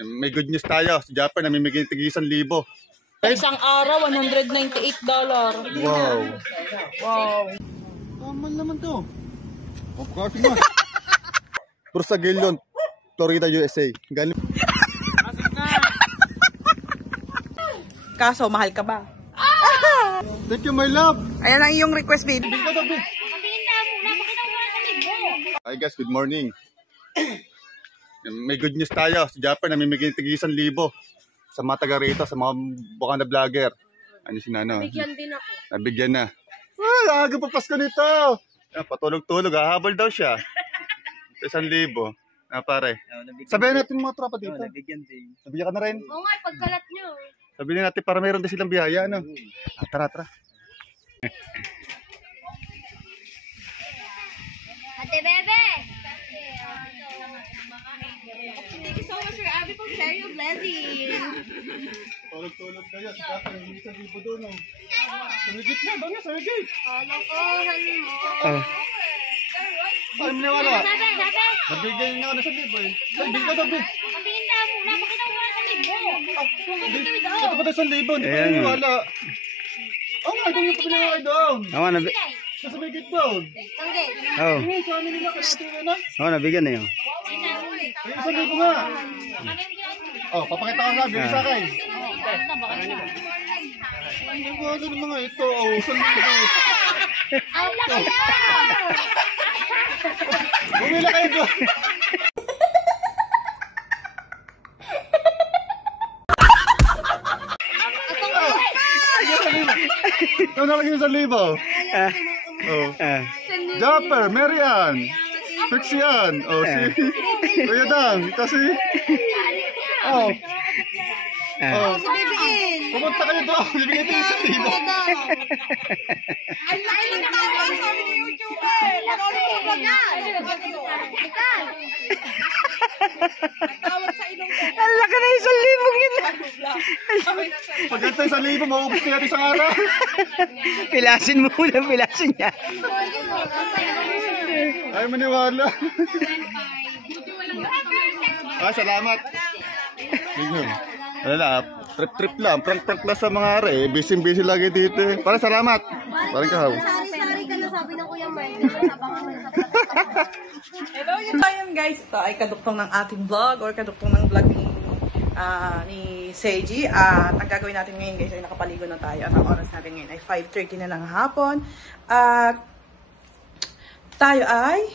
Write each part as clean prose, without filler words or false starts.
May good news tayo. Si Japper namimigay tig 1,000. Isang araw, $198. Wow. Wow. Aman naman to. Of course mo. Pursa Gillion, Florida, USA. Galing. Kaso, mahal ka ba? Thank you, my love. Ayan ang iyong request, babe. Hi guys, good morning. May good news tayo. Si Japper namimigay tig 1,000 sa mga taga rito, sa mga bukang na vlogger. Ano si Nano? Nabigyan din ako. Nabigyan na. Aga pa Pasko nito. Patulog-tulog. Hahabol daw siya. 1,000. Pare. Sabihin natin mga tropa dito. Nabigyan din. Nabigyan ka na rin. Oo nga, pagkalat nyo. Sabihin natin para mayroon din silang biyaya. Ano? Tara. Ate Bebe! Thank you so much for Abby for sharing your blessing. Tulog-tulog kayo. Si Japper, hindi 1,000 doon. Sumigit na. Doon na, sumigit. Ay, maniwala. Nabigyan nga na 1,000 eh. Sabihin ka sabi. Patingin na muna, pakita mo na 1,000. Ito pa tayo 1,000. Hindi pa maniwala. Oo nga, doon yung pagkakaway doon. Sumigit doon. Oo. Sa amin nila, kaya na. Oo, nabigyan na yun. Ay, 1,000 nga. Oh, papakita ko nga, bili sa akin. Ang bago ng mga ito. Oh, 1,000. Ang laki na! Bumila kayo doon. Ito na lang yung 1,000. Oh. Japper, Marian, Fixian, oh si Kuya Dang, kasi oh. Oh, Si Baby In. pumunta kayo doon, bibigyan tayo 1,000. Ang laki na naman sabi ni YouTuber. Panoorin mo sa vlog yan. Tawag sa ilong ko. Ang laki na 1,000 yun. Pagkanta 1,000, maubos na natin sa araw. Pilasin mo muna, pilasin niya. Ay, maniwala. Salamat. Wala, trip lang. Prank lang sa mga are. Busy lagi dito. Para salamat. Parang kahaw. Sari-sari ka na sabi ng Kuya Mike. Hello, yun tayo guys. Ito ay kaduktong ng ating vlog or kaduktong ng vlog ni Seiji. At ang gagawin natin ngayon guys ay nakapaligo na tayo. At ang oras natin ngayon ay 5:30 na ng hapon. At tayo ay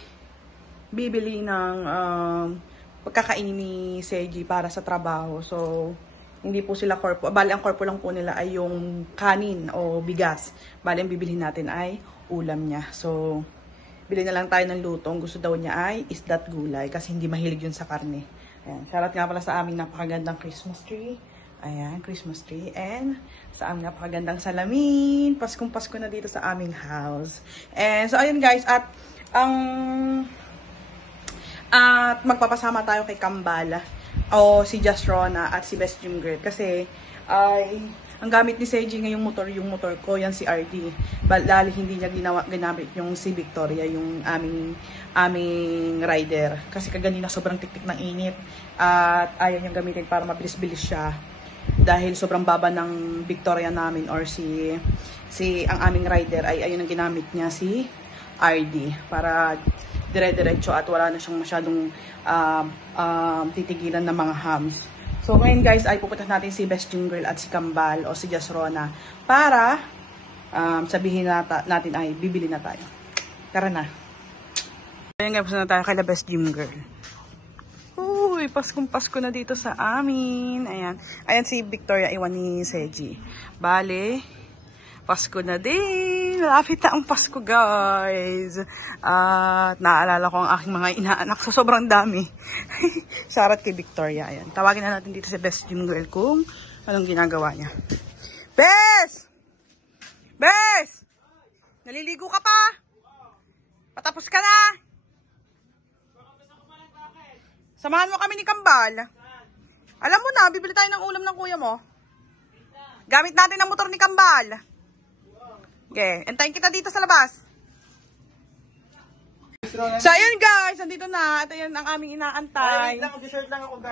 bibili ng pagkakainin ni Seiji para sa trabaho. So, hindi po sila korpo. Bali, ang korpo lang po nila ay yung kanin o bigas. Bali, ang bibilhin natin ay ulam niya. So, bili na lang tayo ng luto. Ang gusto daw niya ay isda't gulay kasi hindi mahilig yun sa karne. Ayan. Shoutout nga pala sa aming napakagandang Christmas tree. Ayan, Christmas tree. And sa aming napakagandang salamin. Paskong Pasko na dito sa aming house. And so, ayun guys. At magpapasama tayo kay Kambala o si Just Rona at si Best Gym Girl kasi ang gamit ni Seiji ngayong motor, yung motor ko, yan si RD. Dahil hindi niya ginamit yung si Victoria, yung aming rider. Kasi kaganina sobrang tiktik ng init at ayaw niyang gamitin para mabilis-bilis siya. Dahil sobrang baba ng Victoria namin or ang aming rider ay ayun ang ginamit niya si RD para dire-diretso at wala na siyang masyadong titigilan ng mga hams. So ngayon guys ay pupunta natin si Best Gym Girl at si Kambal o si Just Rona para sabihin natin ay bibili na tayo. Tara na. Ayun guys, pupunta na tayo kay Best Gym Girl. Uy, Paskong Pasko na dito sa amin. Ayan. Ayan si Victoria, iwan ni Seiji. Bale, Pasko na din. Malapit na ang Pasko, guys. At naalala ko ang aking mga inaanak sa sobrang dami. Shoutout kay Victoria. Ayan. Tawagin na natin dito si Best Gym Girl kung anong ginagawa niya. Bes! Bes! Naliligo ka pa? Patapos ka na? Samahan mo kami ni Kambal. Alam mo na, bibili tayo ng ulam ng kuya mo. Gamit natin ang motor ni Kambal. Okay, antayin kita dito sa labas. So, ayun guys, andito na. Ito yun ang aming inaantay.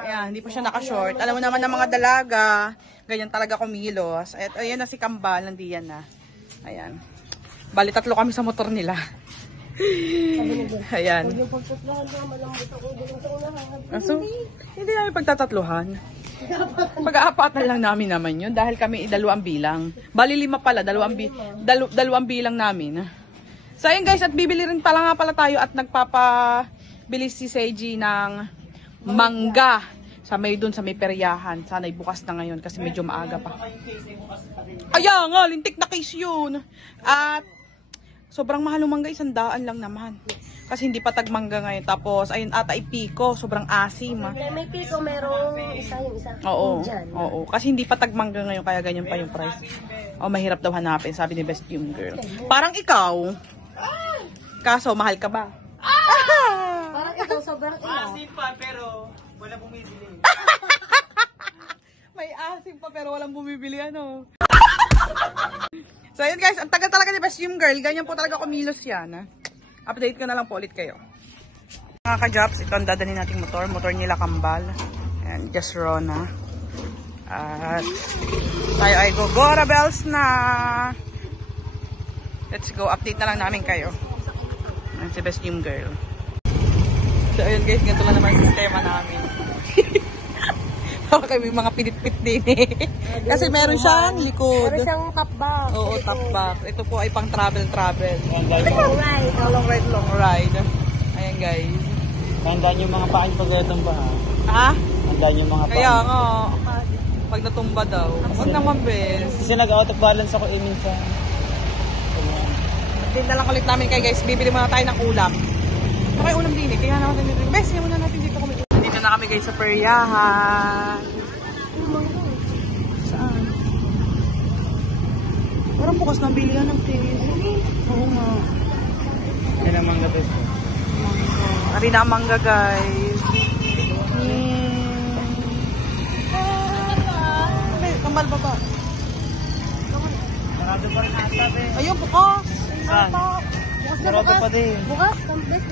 Ayan, hindi pa siya naka-short. Alam mo naman ng mga dalaga, ganyan talaga kumilos. At ayan na si Kambal, nandiyan na. Ayan. Bali, 3 kami sa motor nila. Ayan. So, hindi namin pagtatatluhan. Pag-aapatan lang namin naman yun dahil kami 2 bilang. Bali 5 pala, 2 bilang namin. So ayun guys, at bibili rin pala tayo at nagpapabili si Seiji ng mangga sa may peryahan. Sana'y bukas na ngayon kasi medyo maaga pa. Ayan nga, lintik na case yun. At sobrang mahal ng mangga, 100 lang naman. Kasi hindi pa tagmangga ngayon. Tapos ayun ata ipiko, sobrang asim. May piko, merong isa yung isa. Oo, oo. Kasi hindi pa tagmangga ngayon kaya ganyan pa yung price. Oh, mahirap daw hanapin, sabi ni Best Yung Girl. Parang ikaw. Kaso, mahal ka ba? Parang ito, sobrang ilaw. Asin pa pero wala bumibili. May asim pa pero walang bumibili ano. So ayun guys, ang tagal talaga ni Best Yung Girl. Ganyan po talaga kumilos yan. Update ko na lang po ulit kayo. Mga ka-jobs, ito ang dadalhin nating motor. Motor nila Kambal. Ayan, just Rona. At tayo ay Gogora Bells na. Let's go, update na lang namin kayo. Ayan, si Best Yung Girl. So ayun guys, ganito lang naman yung sistema namin. Okay, may mga pinit-pit din eh. Kasi meron siyang likod. Meron siyang top back. Oo, top back. Ito po ay pang travel. Long ride. Long ride. Ayan guys. Tandaan yung mga paan pag itong ba ha? Ha? Tandaan yung mga paan. Kaya nga. Pag natumba daw. Huwag naman, bes. Kasi nag-out of balance ako minsan. Update na lang ulit namin kayo guys. Bibili muna tayo ng ulam. Okay, ulam din eh. Kaya naman natin. Bes, kaya muna natin dito kami. Dito na kami guys sa peryahan. Saan? Parang bukas na bilihan ng tis. Oo nga. Yan ang mangga best. Ari na ang mangga guys. Kambal baba. Sarado pa rin ata be. Ayun, bukas. Saan? Sarado pa din. Bukas, complete.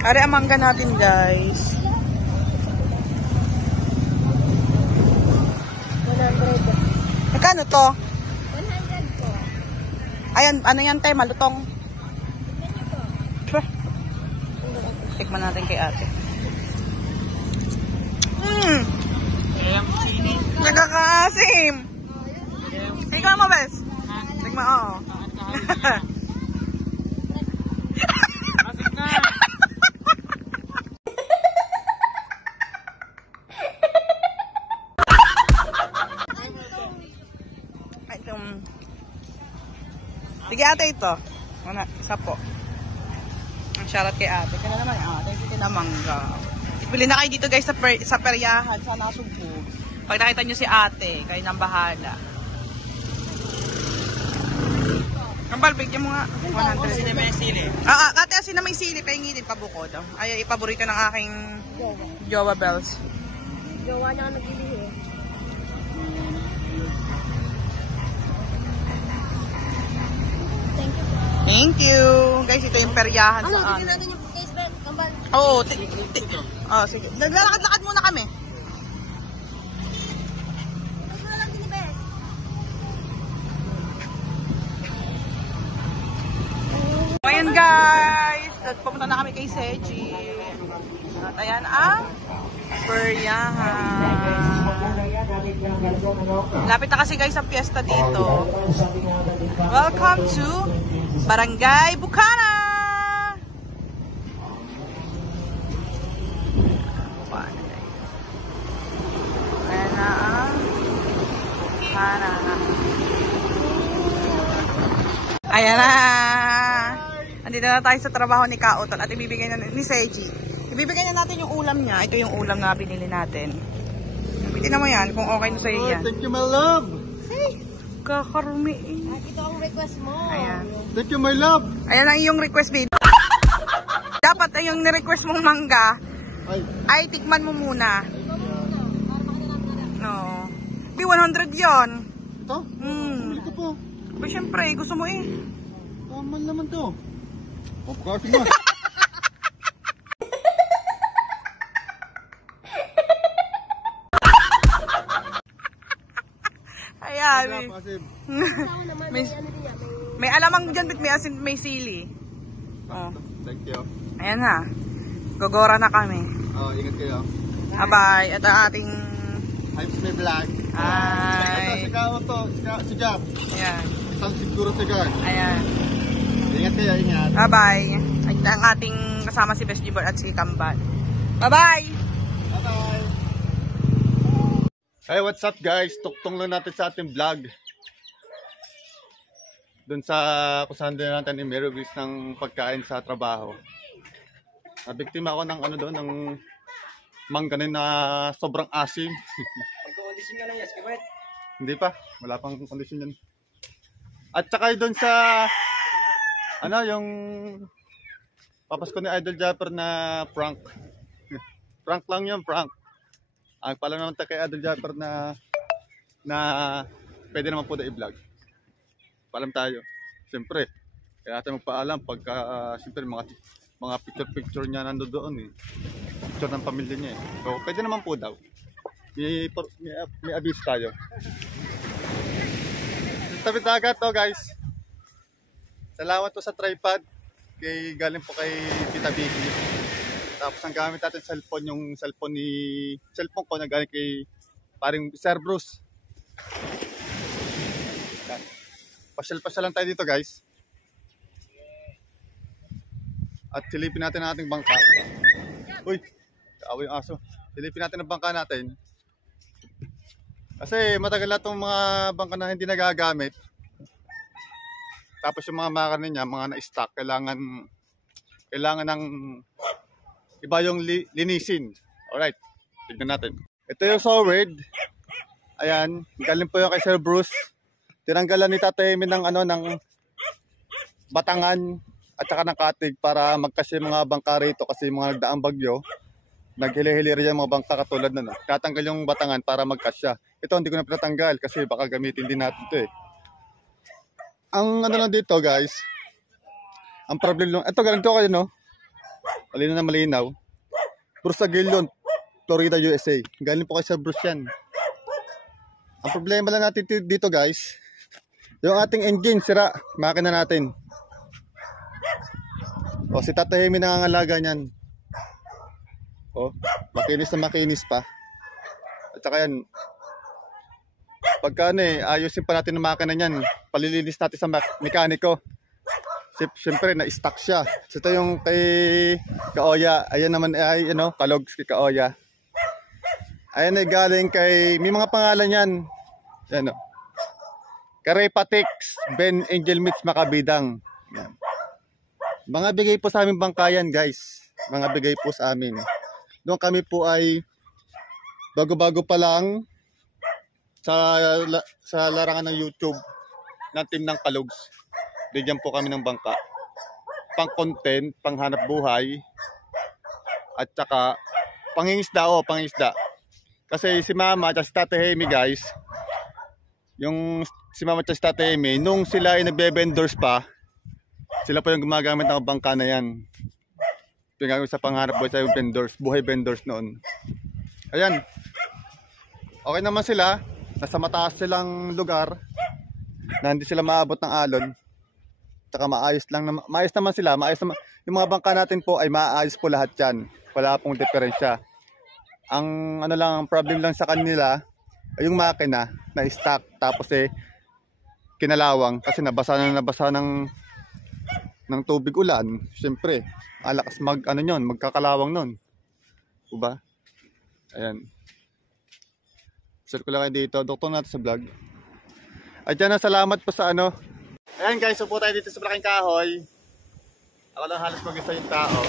Ari ang mangga natin guys. 100. Magkano to? 100 po. Ayan, ano yan tayo? Malutong. Tikman natin kay ate. Nagkakasim. Ikaw mo, bes. Tikman, oo. Asin na. Sige ate ito. Una, isa po. Ang shoutout kay ate. Kaya naman ate, hindi na mangga. Bili na kayo dito guys sa peryahan, sa Nasugbu. Pag nakita nyo si ate, kayo nang bahala. Kambal, bigyan mo nga. 100. Asin na may sili. Ate, asin na may sili, pahingin din pabukod. Ay, ipaborito ng aking Jowa Bells. Jowa na ako nagbili eh. Thank you. Guys, ito yung peryahan Ano, sa bigyan amin. natin yung case belt, Kambal. Oo, sige. Naglalakad-lakad muna kami. Mas na lang din ni Beth. Ayan guys, at pumunta na kami kay Seiji. At ayan ang peryahan. Lapit na kasi guys ang piyesta dito. Welcome to Barangay Bukana! Ayan na ang Bukana. Ayan na! Andito na tayo sa trabaho ni Kaotol at ibibigay na ni Seiji. Ibibigay na natin yung ulam niya. Ito yung ulam na binili natin. Tingnan mo yan kung okay na sa'yo yan. Thank you, my love. Hey, kakarumi. At ito ang request mo. Ayan. Thank you, my love. Ayan ang iyong request, babe. Dapat ay yung ni-request mong mangga ay tikman mo muna. No. Di 100 yon. Ito? Bili ko po. Pero syempre, gusto mo eh. Tama naman to. Pagkakati mo. Ayan. Kasi, May alamang dyan, bit may asin, may sili. Oh. thank you. Ayan ha. Gogora na kami. Oh, ingat kayo. Bye-bye. Ito ating... Hype me vlog. Ay. Ito, si Kao to. Si Jab. Ayan. Isang siguro si Gan. Ayan. Ingat kayo, ingat. Bye-bye. Ito ang ating kasama si Best Gibor at si Kambal. Bye-bye! Bye-bye. Hey, what's up guys? Tuktong lang natin sa ating vlog. Doon sa kusahan din natin ni Merobis ng pagkain sa trabaho. Nabiktima ako ng ano doon, ng mangganin na sobrang asim. Magkakondisyon nga lang yan, Skibet. Hindi pa, wala pang kondisyon yan. At saka doon sa ano yung papasko ni Idol Japper na prank. Prank lang yun, prank. Ang pala naman tayo kay Idol Japper na pwede naman po na i-vlog. Paalam tayo. Siyempre, kaya natin magpaalam pagka siyempre mga picture niya nandoon eh. Picture ng pamilya niya eh. So, pwede naman po daw. May abis tayo. Tabi dagat to guys. Salamat po sa tripod. Galing po kay Tita Vicky. Tapos ang gamit natin cellphone, yung cellphone ko na galing kay paring Sir Bruce. Pasyal-pasyal lang tayo dito guys. At silipin natin ang ating bangka. Uy, kaaway yung aso. Silipin natin ang bangka natin. Kasi matagal na itong mga bangka na hindi nagagamit. Tapos yung mga makanin niya, mga na-stock, kailangan ng iba yung linisin. Alright, tignan natin. Ito yung sawed. Ayan, galing po yung kay Sir Bruce. Tinanggalan ni Tatay Amy ng batangan at saka ng katig para magkasya mga bangka rito kasi mga nagdaang bagyo. Naghili-hili rin yung mga bangka katulad na. Tatanggal yung batangan para magkasya. Ito hindi ko na pinatanggal kasi baka gamitin din natin ito eh. Ang ano lang dito guys, ang problem lang, ito ganito kayo no? Malinaw na malinaw. Bruce Aguilon, Florida, USA. Galing po kay Sir Bruce yan. Ang problema lang natin dito guys, yung ating engine sira, makina natin. O si Tatay Amy nangangalaga niyan. O, makinis na makinis pa. At saka yan, pagka ayusin pa natin ang makina niyan, palilinis natin sa mekaniko. Siyempre, na-stock siya. So, ito yung kay Kaoya. Ayan naman ay, kalogs kay Kaoya. Ayan ay galing kay, may mga pangalan yan. Ayan o. Karepatix, Ben Angel Meets Makabidang. Ayan. Mga bigay po sa aming bangkayan guys. Mga bigay po sa amin. Doon kami po ay bago-bago pa lang sa larangan ng YouTube ng team ng Kalogs. Bigyan po kami ng bangka. Pang content, pang hanap buhay. At saka pangingisda pangingisda. Kasi si Mama at si Tatay Amy guys, yung si Mama at si Tatay Amy, nung sila ay nagbe-vendors pa, sila po yung gumagamit ng bangka na yan. Pinagamit sa panghanap buhay sa vendors, buhay vendors noon. Ayan. Okay naman sila. Nasa mataas silang lugar na hindi sila maabot ng alon. Saka maayos naman sila. Maayos naman. Yung mga bangka natin po ay maayos po lahat yan. Wala pong diferensya. Ang ang problem lang sa kanila ay yung makina na stock tapos kinalawang kasi nabasa ng tubig ulan. Siyempre, alakas magkakalawang nun. Diba? Ayan. Share ko lang kayo dito. Doktor natin sa vlog. At yan, salamat po sa Ayan guys, upo tayo dito sa Malaking Kahoy. Ako lang halos mag-isa yung tao.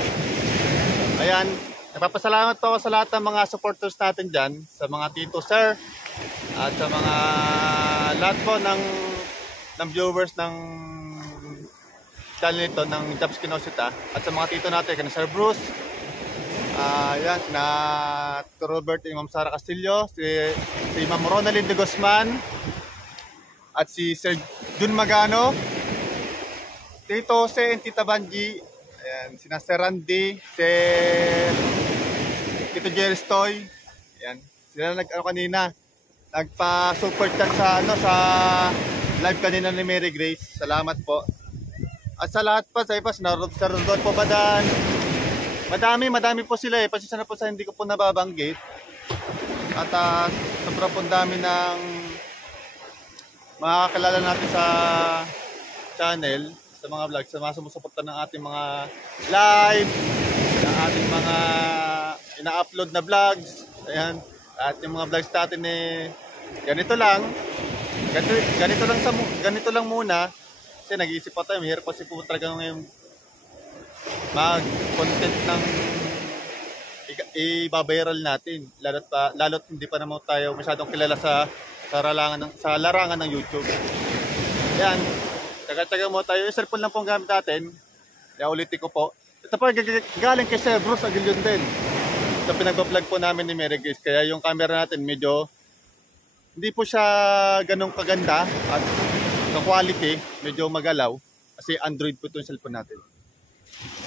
Ayan. Nagpapasalamat po ako sa lahat ng mga supporters natin dyan. Sa mga Tito Sir. At sa mga lahat po ng viewers ng channel nito ng Jobs Kinosita. At sa mga tito natin, kay Sir Bruce. Yan, na Tito Robert and Ma'am Sara Castillo. Si Ma'am Ronaldine de Guzman. At si Sir Jun Magano. Tito Jose and Tita Banji. Ayan, sina Sir Randy, si Tito Jerry Stoy. Ayan, sila kanina. Nagpa-super chat sa live kanina ni Mary Grace. Salamat po. At sa lahat pa, sa iba, sa Rodon po ba dan? Madami po sila eh. Pasensya na po sa hindi ko po nababanggit. At sobra po dami ng makakilala natin sa channel, sa mga vlogs, sa mga sumusuporta ng ating mga live, ng ating mga ina-upload na vlogs. Ayan. At yung mga vlogs natin ganito lang muna. Kasi nag-iisip pa tayo, mahirap kasi po talaga ngayon mag-content ng i-viral natin. Lalo't hindi pa naman tayo masyadong kilala sa larangan ng YouTube. Yan. Taga-taga mo tayo. Yung cellphone lang pong gamit natin. Kaya ulitin ko po. Ito po galing kay Sir Bruce Aguilion din. Ito pinag-vlog po namin ni Mary Grace. Kaya yung camera natin medyo hindi po siya ganong kaganda at quality, medyo magalaw kasi Android po itong cellphone natin.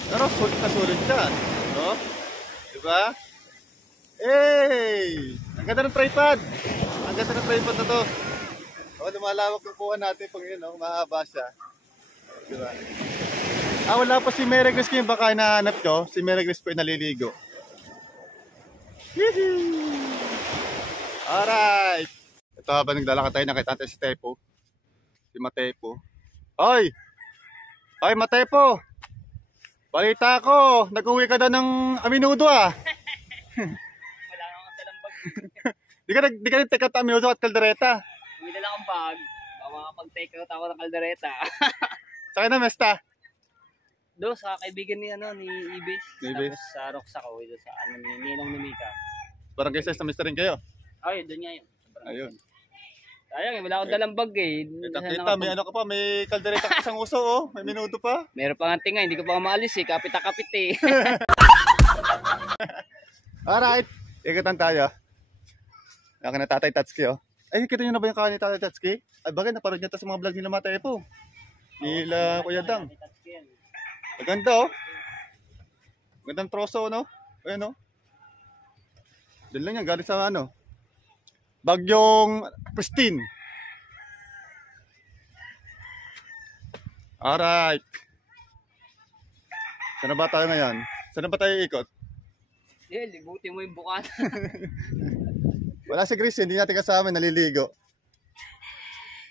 Pero sulit na sulit yan, no? Diba? Hey! Ang ganda ng tripod! Ang ganda ng tripod na to. O, lumalawak yung kuha natin pag yun, no? Mahaba siya. Diba? Wala pa si Mary Grace kayo baka hinahanap nyo. Si Mary Grace po yung naliligo. Yee-hee! Alright! Ito habang naglalakad tayo, nakita natin si Tepo. Si Matepo. Oy! Oy, Matepo! Balita ko, nag-uwi ka daw ng Aminudo ah. Wala nang dalang bag. Di ka nag-take out Aminudo at Caldereta. May dala akong bag. Baka makapag-take out ako ng kaldereta. Saka na, Mesta. Do sa kaibigan ni Ibis. Ni Ibis. Tapos sa Rox ako, doon sa ni Ninong ni Mika. Barangay 6 na Mesta rin kayo. Ay, doon nga yun. Ayun. Sayang, wala akong dalang bag eh. Kita, may ano ka pa, may Caldereta ka isang uso oh. May minuto pa. Meron pa nga tinga, hindi ko pa maalis eh. Kapit-kapit eh. Alright, ikatan tayo. Ako na Tatay Tatsuki oh. Ay, kita nyo na ba yung kanin ni Tatay Tatsuki? Ay, bagay, naparod nyo ito sa mga vlog nila Matepo. Nila Kuya Dang. Maganda oh. Magandang troso no? Ayan oh. Diyan lang yan, galing sa Bagyong Pristine. Alright. Saan ba tayo ngayon? Saan ba tayo ikot? Libutin mo yung bukana. Wala si Chris, hindi natin kasama, naliligo.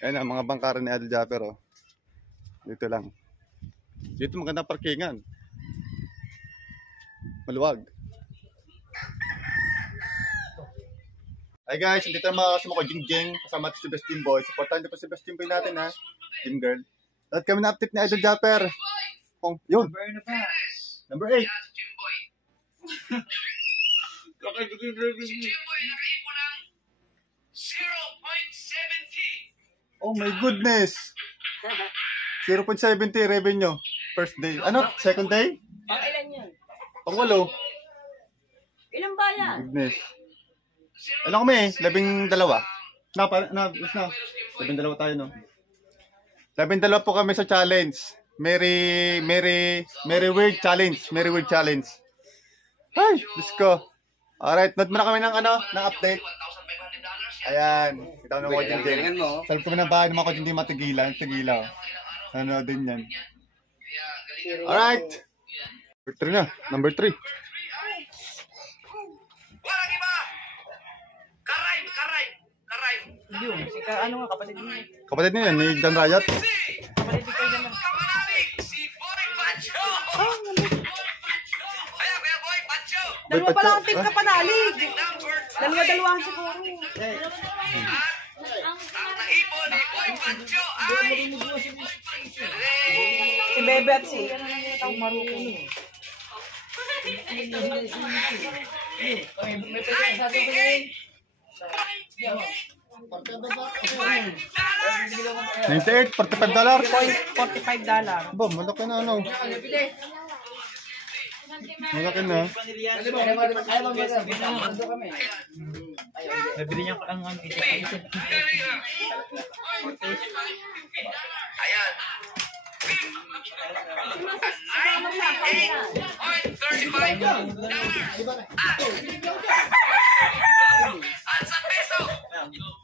Ayan ang mga bangkara ni Adel Japper oh. Dito lang. Dito magandang parkingan. Maluwag. Hi guys, hindi tayo makakasama ko Jingjing. Kasama natin si Best Team Boy. Supportan niyo po si Best Team Boy natin ha. Team Girl. At kami na-update ni Idol Japper. Yun. Number 8. Oh my goodness. 0.70 revenue. First day. Ano? Second day? Ilan yan? Pang-walo. Ilan ba yan? Goodness. Alam kami 12. Na, 12 tayo no. 12 po kami sa challenge. Merry Weird Challenge. Merry Weird Challenge. Ay, let's go. Alright, note muna kami ng ng update. Ayan. Kita mo ko din. Salve kami ng bahay ng mga ko hindi matigilan. Tigilaw. Ano din yan. Alright. Number 3. Yung, kapatid niya. Kapatid niya yan, ni Dan Riot. Kapatid kayo naman. Dalawa pala ang team kapanalig. Dalawa-dalawahan siguro. Si Bebe at si Tao Maruko. $98, $45. $45. Ba, malaki na ano. Malaki na. Nabili niya ang Ayan. At sa peso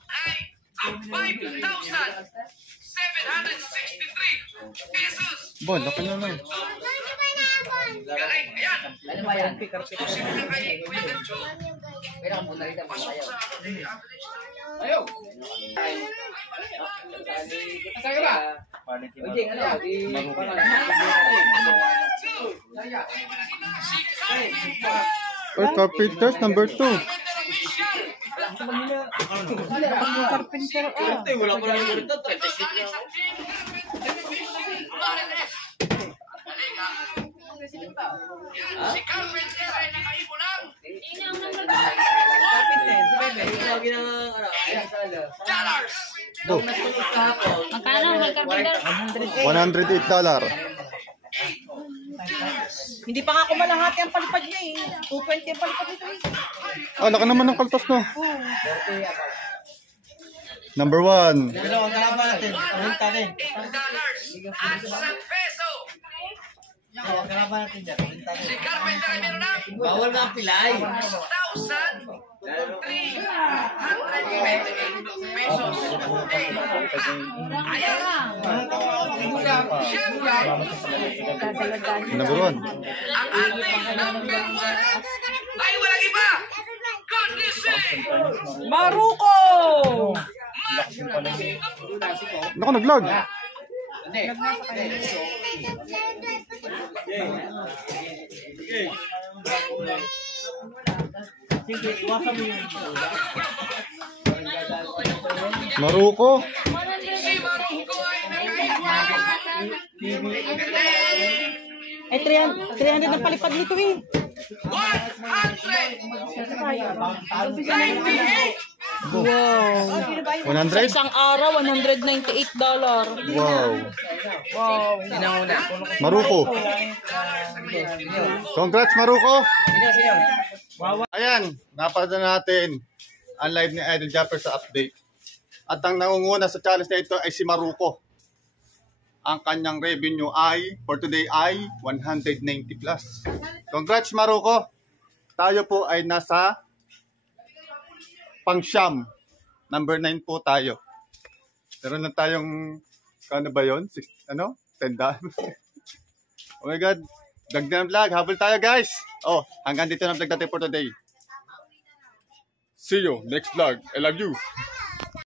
ay ang 5,763 pesos. Bon, laki naman. Galing, ayan. Susunod na kay Kuya Gancho. Pasok sa daily average. Ayaw. Saan ka ba? Hindi, ano? Or carpenters number 2. Carpenter. Wala pa rin ulit ito. Si Carpenter ay nakaipunan Lagi ng ano? Ayan, talaga. dollars. Oh, Magkano? Mag-carpenter? $108. Hindi pa nga ako malahati ang palipad niya eh. 220 ang palipad nito eh. Ah, laki naman ng kaltas, no? Number 1. $108 at sa peso. Si Carpenter ay meron ng Bawal nga ang pilay. 1,328 pesos. Ayan. Siyempre, Number 1. ang ating number 1 ay walang iba. Kundi si Maruko! Naku, nag-lag. Maruko. si Maruko ay Eh, 300 ang palipad nito eh. 198. Wow. 100? Isang araw, $198. Wow. Wow. Maruko. Congrats, Maruko. Ayan, napanood na natin ang live ni Idol Japper sa update. At ang nangunguna sa challenge na ito ay si Maruko. Ang kanyang revenue ay, for today ay 190 plus. Congrats, Maruko. Tayo po ay nasa pang-siyam. Number 9 po tayo. Meron lang tayong, ano ba yun? 10 daan. Oh my God. Dagdag vlog. Habol tayo, guys. Oh, hanggang dito na vlog natin for today. See you next vlog. I love you.